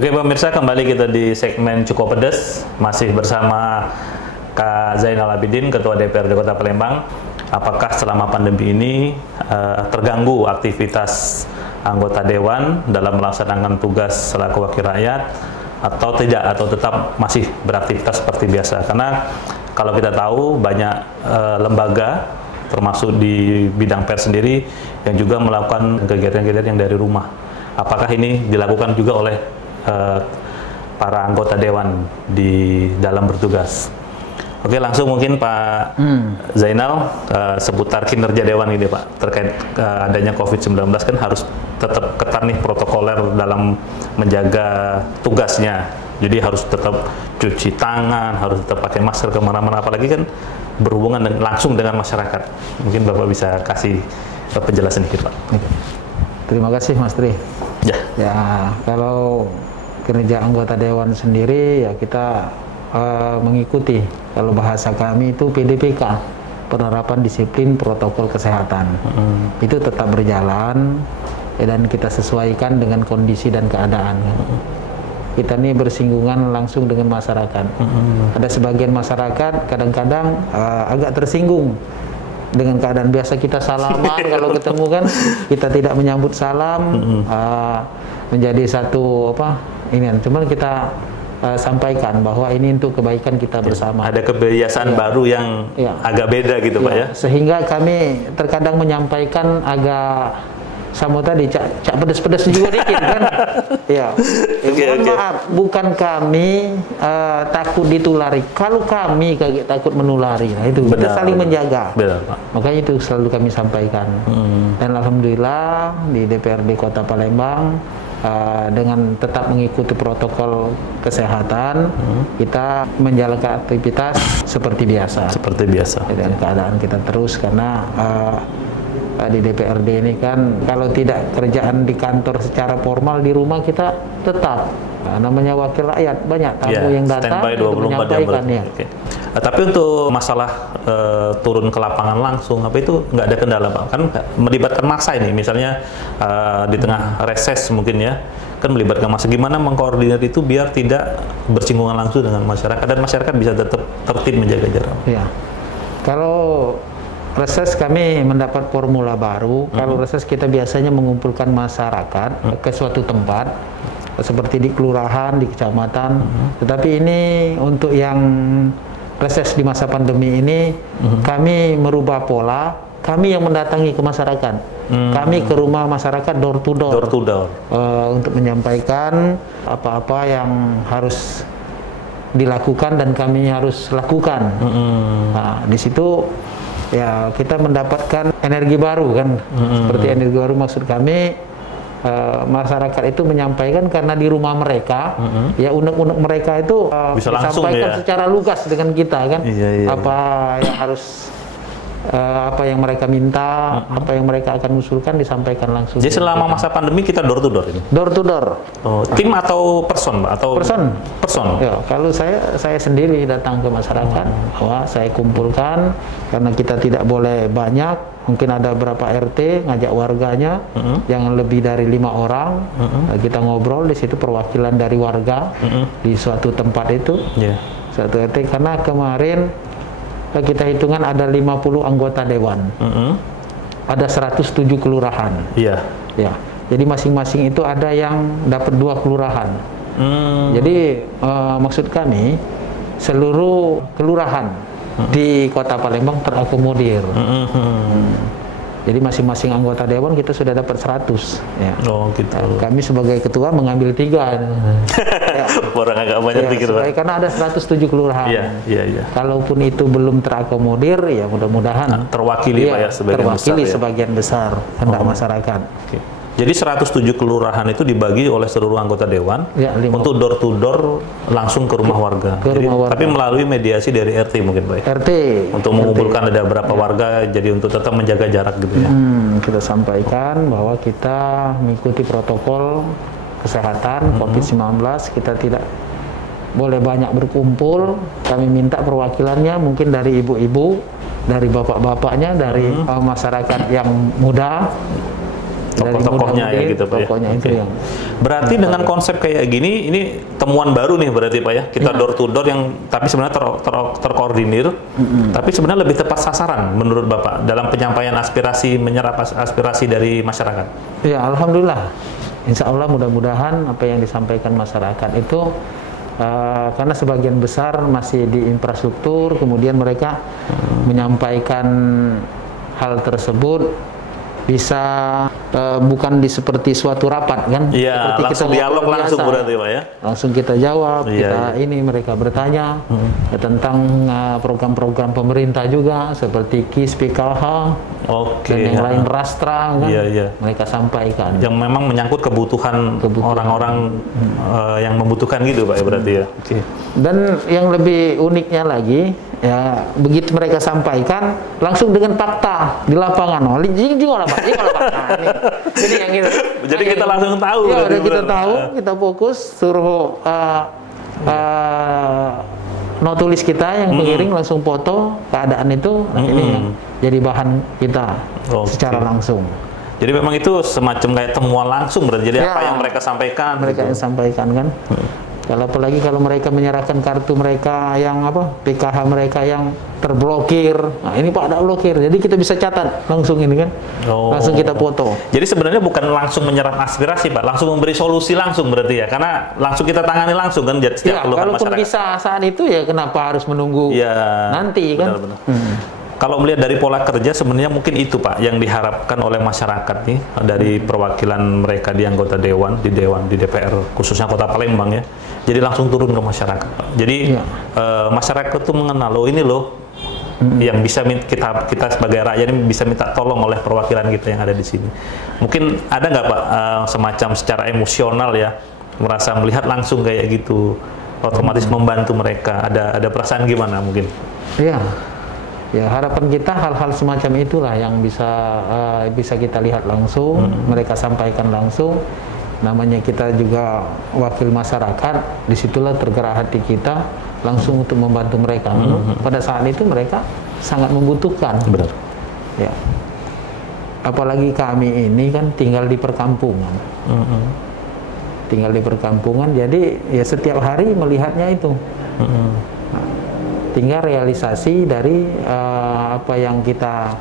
Oke pemirsa, kembali kita di segmen Cukup Pedes, masih bersama Kak Zainal Abidin, Ketua DPRD Kota Palembang. Apakah selama pandemi ini terganggu aktivitas anggota Dewan dalam melaksanakan tugas selaku wakil rakyat atau tidak, atau tetap masih beraktivitas seperti biasa? Karena kalau kita tahu banyak lembaga, termasuk di bidang pers sendiri, yang juga melakukan kegiatan-kegiatan yang dari rumah. Apakah ini dilakukan juga oleh para anggota Dewan di dalam bertugas? Oke, langsung mungkin Pak Zainal, seputar kinerja Dewan ini Pak, terkait adanya COVID-19 kan harus tetap ketat nih protokoler dalam menjaga tugasnya. Jadi harus tetap cuci tangan, harus tetap pakai masker kemana-mana, apalagi kan berhubungan langsung dengan masyarakat. Mungkin Bapak bisa kasih penjelasan sedikit Pak. Terima kasih Mas Tri. Ya, kalau kinerja anggota Dewan sendiri ya kita mengikuti, kalau bahasa kami itu PDPK, penerapan disiplin protokol kesehatan. Itu tetap berjalan dan kita sesuaikan dengan kondisi dan keadaan. Kita ini bersinggungan langsung dengan masyarakat. Ada sebagian masyarakat kadang-kadang agak tersinggung dengan keadaan biasa kita salaman, kalau ketemu kan kita tidak menyambut salam, menjadi satu ini. Cuman kita sampaikan bahwa ini untuk kebaikan kita bersama. Ada kebiasaan baru yang agak beda gitu Pak ya. Sehingga kami terkadang menyampaikan agak sama tadi cak pedes-pedes juga dikit kan. Maaf, bukan kami takut ditulari. Kalau kami takut menulari, nah itu kita saling menjaga. Makanya itu selalu kami sampaikan. Dan alhamdulillah di DPRD Kota Palembang, dengan tetap mengikuti protokol kesehatan, kita menjalankan aktivitas seperti biasa. Dan keadaan kita terus, karena di DPRD ini kan kalau tidak kerjaan di kantor secara formal, di rumah kita tetap namanya wakil rakyat, banyak tamu yang datang untuk menyampaikan ya. Tapi untuk masalah turun ke lapangan langsung, apa itu nggak ada kendala Pak? Kan melibatkan massa ini, misalnya di tengah reses mungkin ya, kan melibatkan massa. Gimana mengkoordinir itu biar tidak bersinggungan langsung dengan masyarakat dan masyarakat bisa tetap tertib menjaga jarak? Ya, kalau reses kami mendapat formula baru. Kalau reses kita biasanya mengumpulkan masyarakat ke suatu tempat, seperti di kelurahan, di kecamatan. Tetapi ini untuk yang reses di masa pandemi ini, kami merubah pola, kami yang mendatangi ke masyarakat. Kami ke rumah masyarakat door to door, untuk menyampaikan apa-apa yang harus dilakukan dan kami harus lakukan. Nah, di situ ya kita mendapatkan energi baru kan. Seperti energi baru, maksud kami masyarakat itu menyampaikan karena di rumah mereka, ya unek-unek mereka itu bisa disampaikan secara lugas dengan kita kan. Apa yang harus apa yang mereka minta, apa yang mereka akan usulkan disampaikan langsung. Jadi selama masa pandemi kita door to door ini? Door to door. Tim atau person Pak? Atau person? Ya, kalau saya sendiri datang ke masyarakat, bahwa saya kumpulkan, karena kita tidak boleh banyak, mungkin ada berapa RT, ngajak warganya, yang lebih dari 5 orang, kita ngobrol di situ, perwakilan dari warga di suatu tempat itu, suatu RT, karena kemarin kita hitungan ada 50 anggota Dewan, ada 107 kelurahan. Ya, jadi masing-masing itu ada yang dapat 2 kelurahan. Jadi maksud kami seluruh kelurahan di Kota Palembang terakomodir. Jadi masing-masing anggota Dewan kita sudah dapat 100. Ya. Gitu. Kami sebagai ketua mengambil 3. Orang agak banyak pikir Pak. Karena ada 107 kelurahan. Kalaupun itu belum terakomodir, ya mudah-mudahan terwakili Pak ya, sebagian besar hendak masyarakat. Jadi 107 kelurahan itu dibagi oleh seluruh anggota Dewan untuk door to door langsung ke rumah warga. Tapi melalui mediasi dari RT mungkin Pak. RT. Untuk mengumpulkan ada berapa warga, jadi untuk tetap menjaga jarak gitu ya. Kita sampaikan bahwa kita mengikuti protokol kesehatan COVID-19, kita tidak boleh banyak berkumpul. Kami minta perwakilannya mungkin dari ibu-ibu, dari bapak-bapaknya, dari masyarakat yang muda, tokoh-tokohnya ya gitu Pak ya. Tokohnya itu yang Berarti dengan konsep kayak gini, ini temuan baru nih berarti Pak ya. Kita door to door yang tapi sebenarnya terkoordinir, tapi sebenarnya lebih tepat sasaran menurut Bapak dalam penyampaian aspirasi, menyerap aspirasi dari masyarakat. Ya, alhamdulillah. Insya Allah mudah-mudahan apa yang disampaikan masyarakat itu karena sebagian besar masih di infrastruktur, kemudian mereka menyampaikan hal tersebut bisa bukan seperti suatu rapat kan? Iya, langsung dialog langsung berarti Pak ya. Langsung kita jawab, ini mereka bertanya tentang program-program pemerintah juga seperti KIS, PKH, dan yang lain Rastra kan? Mereka sampaikan. Yang memang menyangkut kebutuhan orang-orang yang membutuhkan gitu Pak ya berarti ya. Dan yang lebih uniknya lagi, ya begitu mereka sampaikan langsung dengan fakta di lapangan. Jadi yang gitu. Jadi kita langsung tahu. Ya, udah kita tahu, kita fokus suruh notulis kita yang pengiring langsung foto keadaan itu. Nah, ini yang jadi bahan kita secara langsung. Jadi memang itu semacam kayak temuan langsung berarti. Jadi apa yang mereka sampaikan? Mereka yang sampaikan kan. Kalau apalagi kalau mereka menyerahkan kartu mereka yang PKH mereka yang terblokir. Nah, ini Pak ada blokir. Jadi kita bisa catat langsung ini kan. Langsung kita foto. Jadi sebenarnya bukan langsung menyerap aspirasi Pak, langsung memberi solusi langsung berarti ya. Karena langsung kita tangani langsung kan setiap keluhan masyarakat. Kalaupun bisa saat itu ya kenapa harus menunggu nanti kan. Benar-benar. Kalau melihat dari pola kerja sebenarnya mungkin itu Pak yang diharapkan oleh masyarakat nih dari perwakilan mereka di anggota dewan di DPR khususnya Kota Palembang ya. Jadi langsung turun ke masyarakat Pak. Jadi masyarakat tuh mengenal ini loh yang bisa kita sebagai rakyat ini bisa minta tolong oleh perwakilan kita yang ada di sini. Mungkin ada nggak Pak semacam secara emosional ya merasa melihat langsung kayak gitu otomatis membantu mereka. Ada perasaan gimana mungkin? Iya. Ya harapan kita hal-hal semacam itulah yang bisa kita lihat langsung, mereka sampaikan langsung. Namanya kita juga wakil masyarakat, disitulah tergerak hati kita langsung untuk membantu mereka. Pada saat itu mereka sangat membutuhkan. Benar. Ya. Apalagi kami ini kan tinggal di perkampungan. Tinggal di perkampungan, jadi ya setiap hari melihatnya itu. Tinggal realisasi dari apa yang kita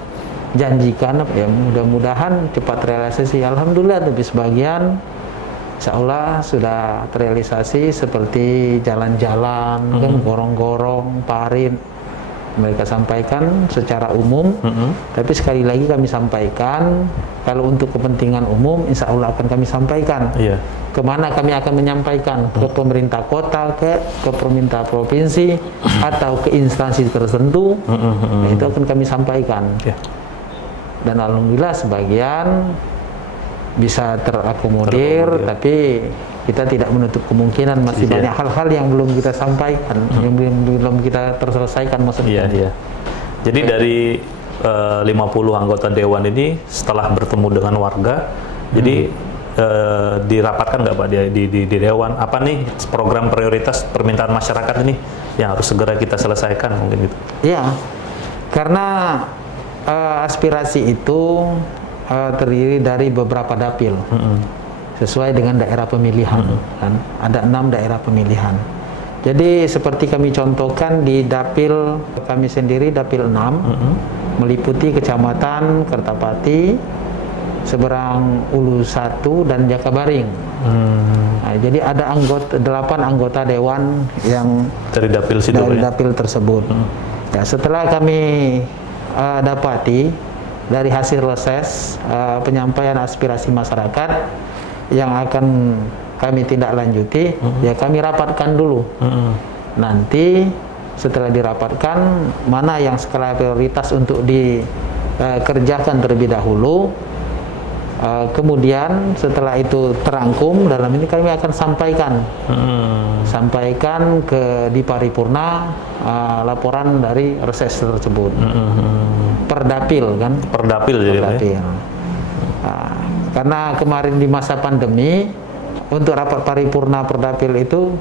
janjikan ya mudah-mudahan cepat realisasi. Alhamdulillah tapi sebagian insya Allah sudah terrealisasi seperti jalan-jalan kan gorong-gorong parit mereka sampaikan secara umum. Tapi sekali lagi kami sampaikan kalau untuk kepentingan umum insya Allah akan kami sampaikan. Kemana kami akan menyampaikan ke pemerintah kota, ke pemerintah provinsi atau ke instansi tertentu, itu akan kami sampaikan. Dan alhamdulillah sebagian bisa terakomodir, tapi kita tidak menutup kemungkinan masih banyak hal-hal yang belum kita sampaikan, yang belum kita terselesaikan maksudnya. Jadi dari 50 anggota dewan ini setelah bertemu dengan warga, jadi dirapatkan nggak Pak di dewan apa nih program prioritas permintaan masyarakat ini yang harus segera kita selesaikan mungkin gitu? Iya, karena aspirasi itu terdiri dari beberapa dapil sesuai dengan daerah pemilihan kan ada 6 daerah pemilihan. Jadi seperti kami contohkan di dapil kami sendiri dapil 6 meliputi kecamatan Kertapati, Seberang Ulu 1 dan Jakabaring. Nah, jadi ada 8 anggota dewan yang dari dapil dapil tersebut. Ya, setelah kami dapati dari hasil reses penyampaian aspirasi masyarakat yang akan kami tindak lanjuti, ya kami rapatkan dulu. Nanti setelah dirapatkan mana yang skala prioritas untuk dikerjakan terlebih dahulu. Kemudian setelah itu terangkum dalam ini kami akan sampaikan ke di paripurna laporan dari reses tersebut per dapil kan per dapil. Karena kemarin di masa pandemi untuk rapat paripurna per dapil itu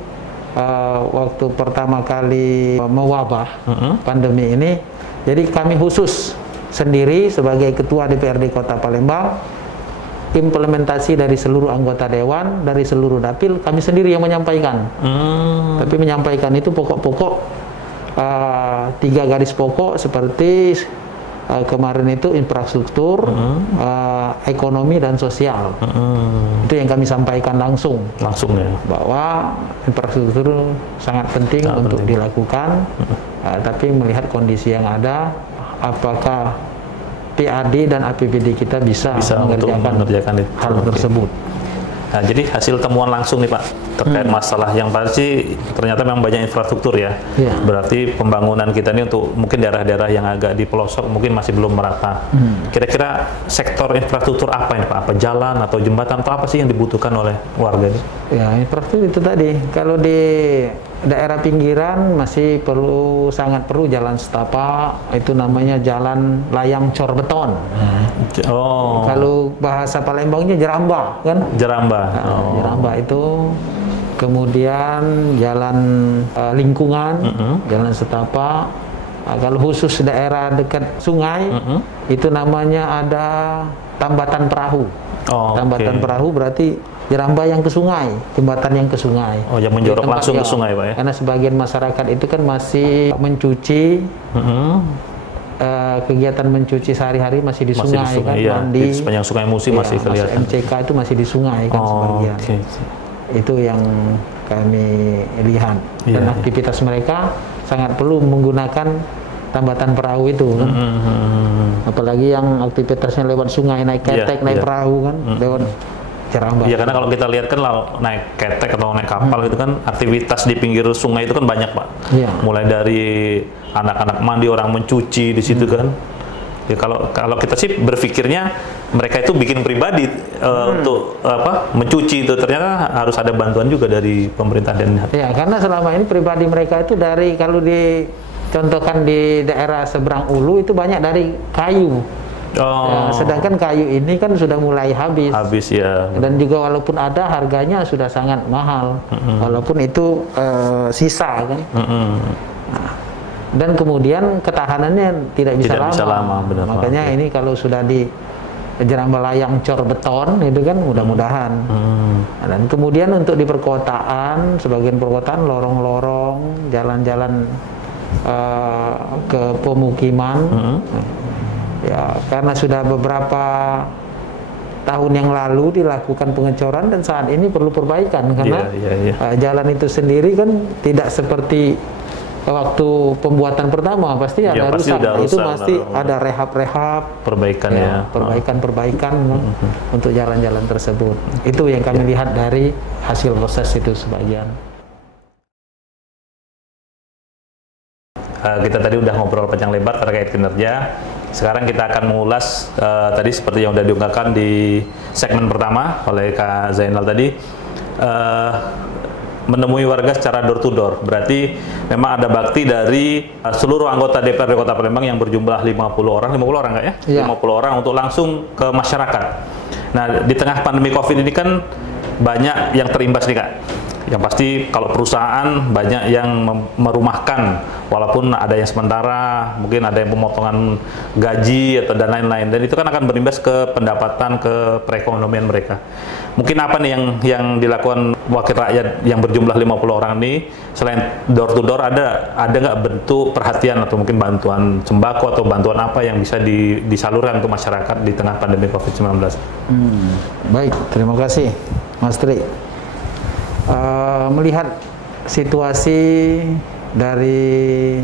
waktu pertama kali mewabah pandemi ini, jadi kami khusus sendiri sebagai ketua DPRD Kota Palembang implementasi dari seluruh anggota dewan, dari seluruh dapil, kami sendiri yang menyampaikan. Tapi menyampaikan itu pokok-pokok 3 garis pokok seperti kemarin itu infrastruktur, ekonomi dan sosial. Itu yang kami sampaikan langsung ya, bahwa infrastruktur sangat penting untuk dilakukan, tapi melihat kondisi yang ada, apakah PAD dan APBD kita bisa mengerjakan hal tersebut. Nah, jadi hasil temuan langsung nih Pak terkait masalah yang pasti ternyata memang banyak infrastruktur ya. Berarti pembangunan kita ini untuk mungkin daerah-daerah yang agak di pelosok mungkin masih belum merata. Kira-kira sektor infrastruktur apa ini Pak? Apa jalan atau jembatan atau apa sih yang dibutuhkan oleh warga ini? Ya, infrastruktur itu tadi. Kalau di daerah pinggiran masih sangat perlu jalan setapak, itu namanya jalan layang cor beton. Kalau bahasa Palembangnya jeramba kan? Jeramba. Jeramba itu. Kemudian jalan lingkungan, jalan setapak. Kalau khusus daerah dekat sungai, itu namanya ada tambatan perahu. Tambatan perahu berarti jeramba yang ke sungai, jembatan yang ke sungai. Yang menjorok langsung ke sungai Pak ya? Karena sebagian masyarakat itu kan masih mencuci, kegiatan mencuci sehari-hari masih di sungai kan, mandi. Di sepanjang Sungai Musi masih kelihatan. MCK itu masih di sungai kan sebagian. Itu yang kami lihat. Dan aktivitas mereka sangat perlu menggunakan tambatan perahu itu kan. Apalagi yang aktivitasnya lewat sungai, naik ketek, naik perahu kan, lewat jeramba. Iya, karena kalau kita lihat kan naik ketek atau naik kapal itu kan aktivitas di pinggir sungai itu kan banyak Pak. Mulai dari anak-anak mandi, orang mencuci di situ kan. Ya, kalau kita sih berpikirnya mereka itu bikin pribadi untuk mencuci itu, ternyata harus ada bantuan juga dari pemerintah dan ya, karena selama ini pribadi mereka itu dari, kalau dicontohkan di daerah seberang Ulu itu banyak dari kayu. Sedangkan kayu ini kan sudah mulai habis ya. Dan juga walaupun ada, harganya sudah sangat mahal. Walaupun itu sisa kan. Dan kemudian ketahanannya tidak bisa lama. Benar, makanya ini kalau sudah di jeramba layang cor beton itu kan mudah-mudahan. Dan kemudian untuk di perkotaan, sebagian perkotaan lorong-lorong, jalan-jalan ke pemukiman. Ya, karena sudah beberapa tahun yang lalu dilakukan pengecoran dan saat ini perlu perbaikan karena jalan itu sendiri kan tidak seperti waktu pembuatan pertama, pasti ada rusak. Itu pasti ada rehab-rehab, perbaikan untuk jalan-jalan tersebut. Itu yang kami lihat dari hasil proses itu sebagian. Kita tadi udah ngobrol panjang lebar terkait kinerja. Sekarang kita akan mengulas tadi seperti yang sudah diungkapkan di segmen pertama oleh Kak Zainal tadi, menemui warga secara door to door. Berarti memang ada bakti dari seluruh anggota DPRD Kota Palembang yang berjumlah 50 orang nggak ya? 50 orang untuk langsung ke masyarakat. Nah, di tengah pandemi Covid ini kan banyak yang terimbas nih Kak. Yang pasti kalau perusahaan banyak yang merumahkan, walaupun ada yang sementara, mungkin ada yang pemotongan gaji atau dan lain-lain, dan itu kan akan berimbas ke pendapatan, ke perekonomian mereka. Mungkin apa nih yang dilakukan wakil rakyat yang berjumlah 50 orang ini, selain door to door, ada nggak bentuk perhatian atau mungkin bantuan sembako atau bantuan apa yang bisa disalurkan ke masyarakat di tengah pandemi COVID-19? Baik, terima kasih Mas Tri. Melihat situasi dari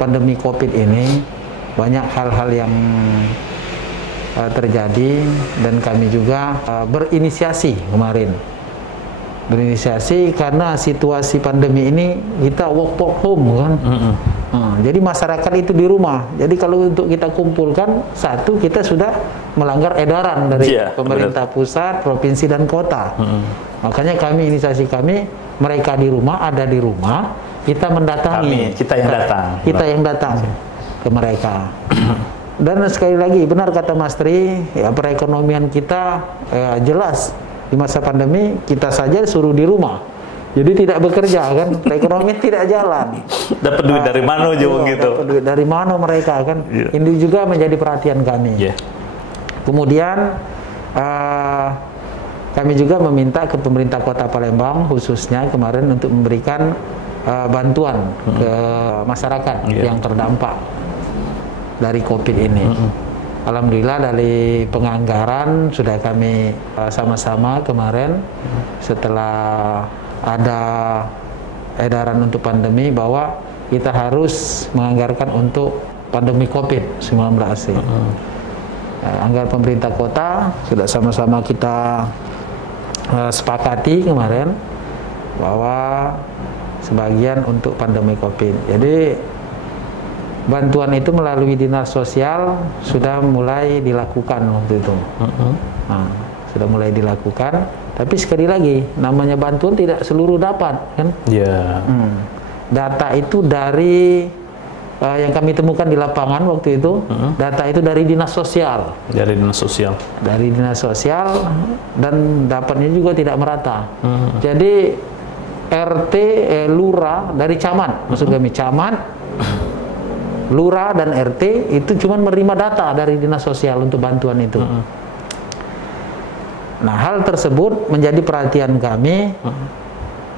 pandemi COVID ini, banyak hal-hal yang terjadi dan kami juga berinisiasi kemarin. Berinisiasi karena situasi pandemi ini kita work from home kan. Jadi masyarakat itu di rumah. Jadi kalau untuk kita kumpulkan, satu, kita sudah melanggar edaran dari pemerintah pusat, provinsi dan kota. Makanya inisiasi kami, mereka di rumah, ada di rumah, kita mendatangi. Kita yang datang ke mereka. Dan sekali lagi, benar kata Mas Tri, ya, perekonomian kita jelas di masa pandemi kita saja suruh di rumah. Jadi tidak bekerja kan, perekonomian tidak jalan. Dapat duit dari mana juga gitu. Dapat duit dari mana mereka kan. Ini juga menjadi perhatian kami. Kemudian kami juga meminta ke pemerintah Kota Palembang khususnya kemarin untuk memberikan bantuan ke masyarakat yang terdampak dari COVID ini. Alhamdulillah dari penganggaran sudah kami sama-sama kemarin setelah ada edaran untuk pandemi bahwa kita harus menganggarkan untuk pandemi COVID-19 ini. Anggaran pemerintah kota sudah sama-sama kita sepakati kemarin bahwa sebagian untuk pandemi COVID. Jadi bantuan itu melalui dinas sosial sudah mulai dilakukan waktu itu. Nah, sudah mulai dilakukan. Tapi sekali lagi, namanya bantuan tidak seluruh dapat, kan? Data itu dari yang kami temukan di lapangan waktu itu, data itu dari dinas sosial. Dari dinas sosial. Dari dinas sosial, dan dapatnya juga tidak merata. Jadi RT, lurah dari camat, maksud kami camat, lurah dan RT itu cuma menerima data dari dinas sosial untuk bantuan itu. Nah, hal tersebut menjadi perhatian kami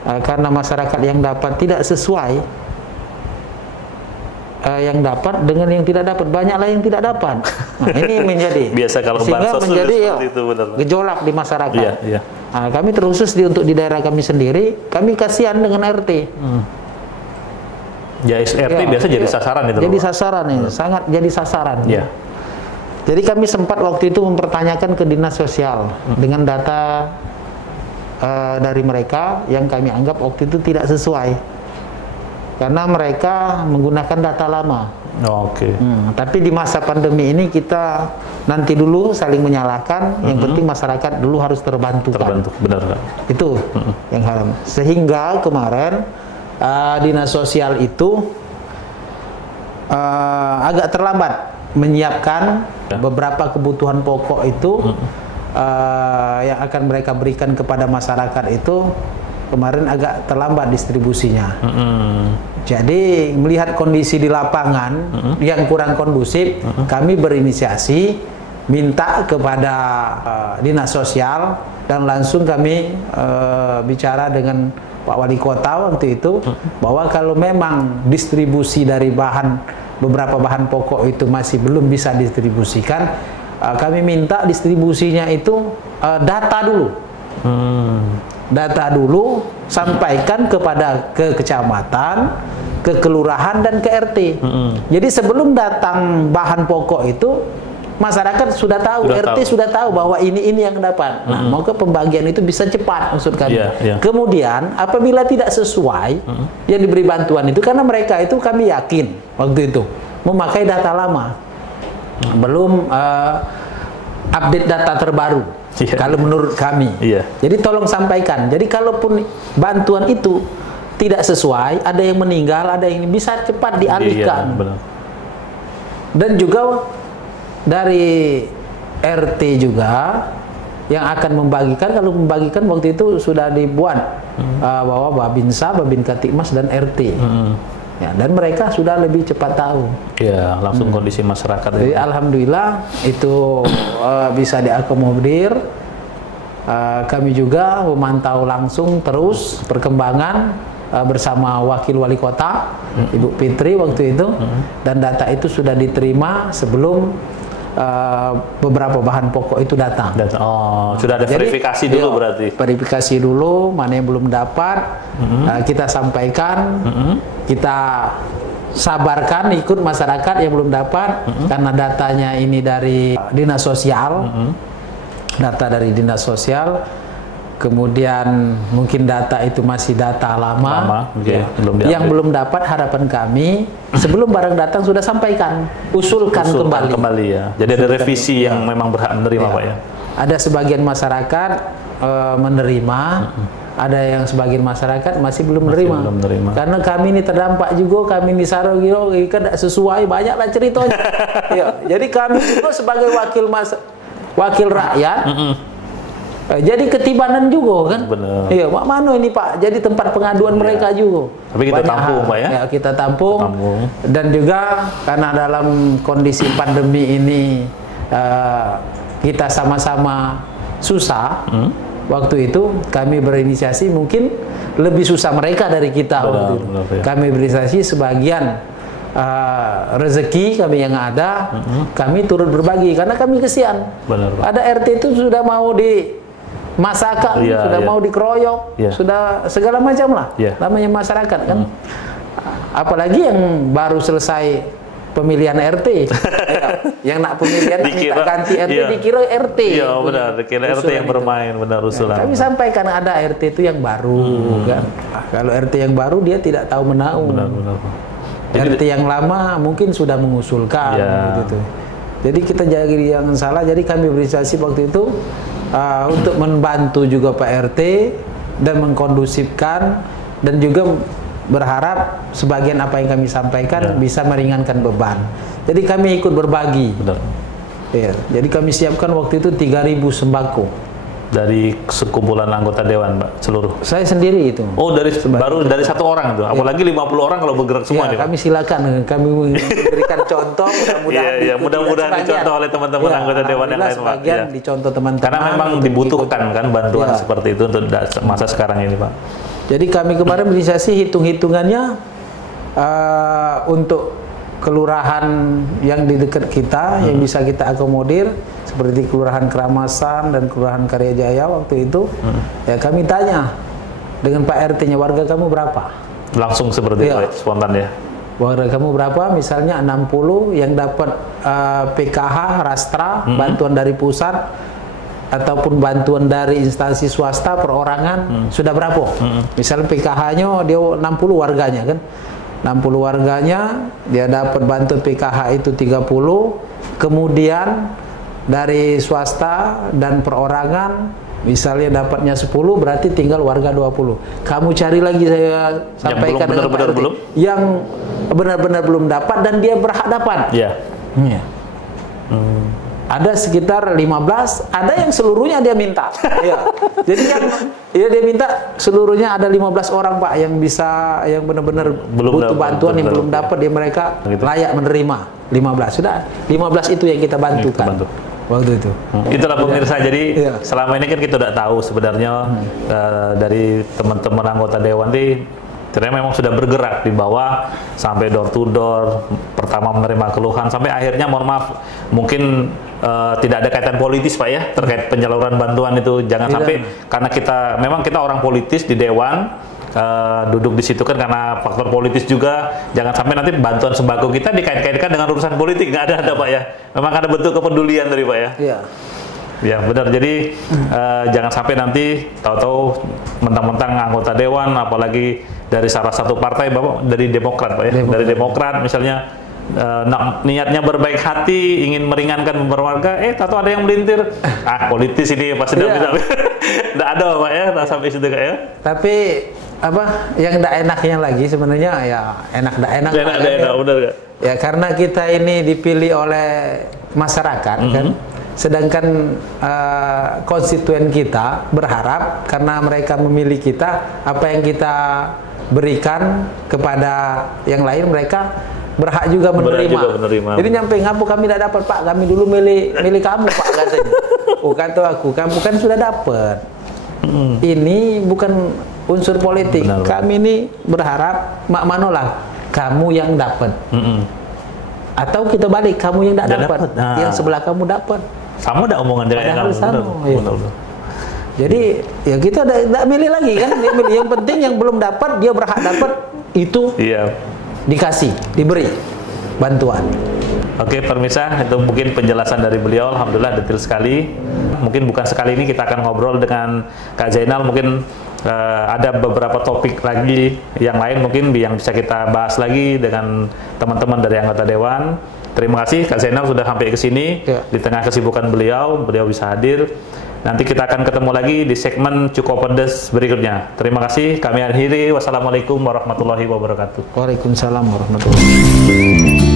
karena masyarakat yang dapat tidak sesuai. Yang dapat dengan yang tidak dapat, banyaklah yang tidak dapat. Nah, ini menjadi biasa kalau sehingga menjadi itu, gejolak di masyarakat. Iya. Nah, kami terkhusus untuk di daerah kami sendiri, kami kasihan dengan RT. Ya, RT biasa jadi sasaran itu. Jadi sasaran ya, sangat jadi sasaran. Jadi kami sempat waktu itu mempertanyakan ke dinas sosial dengan data dari mereka yang kami anggap waktu itu tidak sesuai. Karena mereka menggunakan data lama. Tapi di masa pandemi ini kita nanti dulu saling menyalahkan. Yang penting masyarakat dulu harus terbantu. Benar kan? Itu yang haram. Sehingga kemarin dinas sosial itu agak terlambat menyiapkan beberapa kebutuhan pokok itu yang akan mereka berikan kepada masyarakat itu. Kemarin agak terlambat distribusinya. Jadi melihat kondisi di lapangan yang kurang kondusif, kami berinisiasi minta kepada dinas sosial dan langsung kami bicara dengan Pak Wali Kota waktu itu bahwa kalau memang distribusi dari beberapa bahan pokok itu masih belum bisa distribusikan, kami minta distribusinya itu data dulu. Data dulu, sampaikan ke kecamatan, ke kelurahan dan ke RT. Jadi sebelum datang bahan pokok itu masyarakat sudah tahu, RT sudah tahu bahwa ini yang dapat. Nah, maka pembagian itu bisa cepat maksud kami. Kemudian apabila tidak sesuai yang diberi bantuan itu, karena mereka itu kami yakin waktu itu memakai data lama, belum update data terbaru. Kalau menurut kami, jadi tolong sampaikan. Jadi kalaupun bantuan itu tidak sesuai, ada yang meninggal, ada yang bisa cepat dialihkan. Dan juga dari RT juga yang akan membagikan, kalau membagikan waktu itu sudah dibuat bahwa Babinsa, Babin Katikmas dan RT. Ya, dan mereka sudah lebih cepat tahu. Ya, langsung kondisi masyarakat. Jadi alhamdulillah itu bisa diakomodir. Kami juga memantau langsung terus perkembangan bersama Wakil Wali Kota, Ibu Fitri waktu itu, dan data itu sudah diterima sebelum beberapa bahan pokok itu datang. Sudah ada verifikasi dulu berarti? Verifikasi dulu, mana yang belum dapat, kita sampaikan, kita sabarkan ikut masyarakat yang belum dapat, karena datanya ini dari dinas sosial, data dari dinas sosial, kemudian mungkin data itu masih data lama, yang belum dapat. Harapan kami sebelum barang datang sudah sampaikan, usulkan kembali ya. Jadi ada revisi yang memang berhak menerima Pak ya. Ada sebagian masyarakat menerima, ada yang sebagian masyarakat masih belum menerima. Karena kami ini terdampak juga, kami ini Sarogiro kan sesuai, banyaklah ceritanya. Jadi kami juga sebagai wakil rakyat, jadi ketibanan juga kan. Iya, Pak Mano ini Pak, jadi tempat pengaduan mereka juga. Tapi kita tampung Pak ya. Kita tampung. Dan juga karena dalam kondisi pandemi ini kita sama-sama susah, waktu itu kami berinisiasi mungkin lebih susah mereka dari kita. Waktu itu. Ya. Kami berinisiasi sebagian rezeki kami yang ada, kami turut berbagi karena kami kesian. Benar, Pak. Ada RT itu sudah mau dimasakan, sudah mau dikeroyok, sudah segala macam lah. Namanya masyarakat kan. Apalagi yang baru selesai pemilihan RT, yang nak pemilihan minta ganti RT, dikira RT. Iya benar, dikira RT yang bermain, benar usulan. Kami sampaikan ada RT itu yang baru, kan. Kalau RT yang baru dia tidak tahu menau. Benar. RT yang lama mungkin sudah mengusulkan, gitu. Jadi kita jadi yang salah. Jadi kami berinisiasi waktu itu untuk membantu juga Pak RT dan mengkondusifkan dan juga berharap sebagian apa yang kami sampaikan bisa meringankan beban. Jadi kami ikut berbagi. Benar. Ya, jadi kami siapkan waktu itu 3.000 sembako. Dari sekumpulan anggota dewan, Pak, seluruh? Saya sendiri itu. Oh, baru dari satu orang itu. Apalagi 50 orang kalau bergerak semua nih, Pak. Kami silakan, kami memberikan contoh, mudah-mudahan dicontoh oleh teman-teman anggota dewan yang lain, Pak. Sebagian dicontoh teman-teman. Karena memang dibutuhkan kan bantuan seperti itu untuk masa sekarang ini, Pak. Jadi kami kemarin berinisiasi hitung-hitungannya untuk kelurahan yang di dekat kita yang bisa kita akomodir seperti Kelurahan Keramasan dan Kelurahan Karya Jaya waktu itu, ya kami tanya dengan Pak RT-nya, warga kamu berapa? Langsung seperti itu, spontan ya. Warga kamu berapa? Misalnya 60 yang dapat PKH, Rastra, bantuan dari pusat ataupun bantuan dari instansi swasta perorangan sudah berapa? Misalnya PKH-nya dia 60 warganya kan. 60 warganya dia dapat bantuan PKH itu 30, kemudian dari swasta dan perorangan misalnya dapatnya 10, berarti tinggal warga 20. Kamu cari lagi, saya sampaikan dengan Pak RT, yang benar-benar belum dapat dan dia berhak dapat. Ada sekitar 15, ada yang seluruhnya dia minta. Jadi dia minta seluruhnya ada 15 orang, Pak, yang bisa, yang benar-benar butuh bantuan yang belum dapat, dia mereka layak menerima. 15 sudah, 15 itu yang kita bantukan waktu itu. Itulah pemirsa. Jadi selama ini kan kita udah tahu sebenarnya dari teman-teman anggota dewan ternyata memang sudah bergerak di bawah sampai door to door, pertama menerima keluhan sampai akhirnya, mohon maaf, mungkin tidak ada kaitan politis, Pak, ya, terkait penyaluran bantuan itu. Jangan sampai karena memang kita orang politis di dewan, duduk di situ kan karena faktor politis juga, jangan sampai nanti bantuan sembako kita dikait-kaitkan dengan urusan politik. Nggak ada, Pak, ya. Memang ada bentuk kepedulian dari, Pak, ya. Ya benar, jadi jangan sampai nanti tahu-tahu mentang-mentang anggota dewan, apalagi dari salah satu partai, Bapak dari Demokrat, Pak, ya, dari Demokrat misalnya, niatnya berbaik hati, ingin meringankan beberapa warga, tahu ada yang melintir, politis ini pasti tidak ada, Pak, ya, tak sampai situ, ya. Tapi yang tidak enaknya lagi sebenarnya ya enak enak benar gak? Ya karena kita ini dipilih oleh masyarakat kan. Sedangkan konstituen kita berharap karena mereka memilih kita, apa yang kita berikan kepada yang lain mereka berhak juga menerima. Jadi nyampe ngapu kami tidak dapat, Pak, kami dulu milih kamu, Pak, katanya. Oh, kata aku, kamu kan sudah dapat. Ini bukan unsur politik. Kami ini berharap mak manolah kamu yang dapat. Atau kita balik, kamu yang tidak dapat, yang sebelah kamu dapat. Sama ada omongan dari kamu. Jadi ya kita tidak milih lagi kan, dia milih. Yang penting yang belum dapat dia berhak dapat itu, dikasih, diberi bantuan. Oke, pemirsa, itu mungkin penjelasan dari beliau, alhamdulillah detail sekali. Mungkin bukan sekali ini kita akan ngobrol dengan Kak Zainal, mungkin ada beberapa topik lagi yang lain mungkin yang bisa kita bahas lagi dengan teman-teman dari anggota dewan. Terima kasih Kak Zainal sudah sampai ke sini. Di tengah kesibukan beliau bisa hadir. Nanti kita akan ketemu lagi di segmen Cukup Pedes berikutnya. Terima kasih, kami akhiri. Wassalamualaikum warahmatullahi wabarakatuh. Waalaikumsalam warahmatullahi wabarakatuh.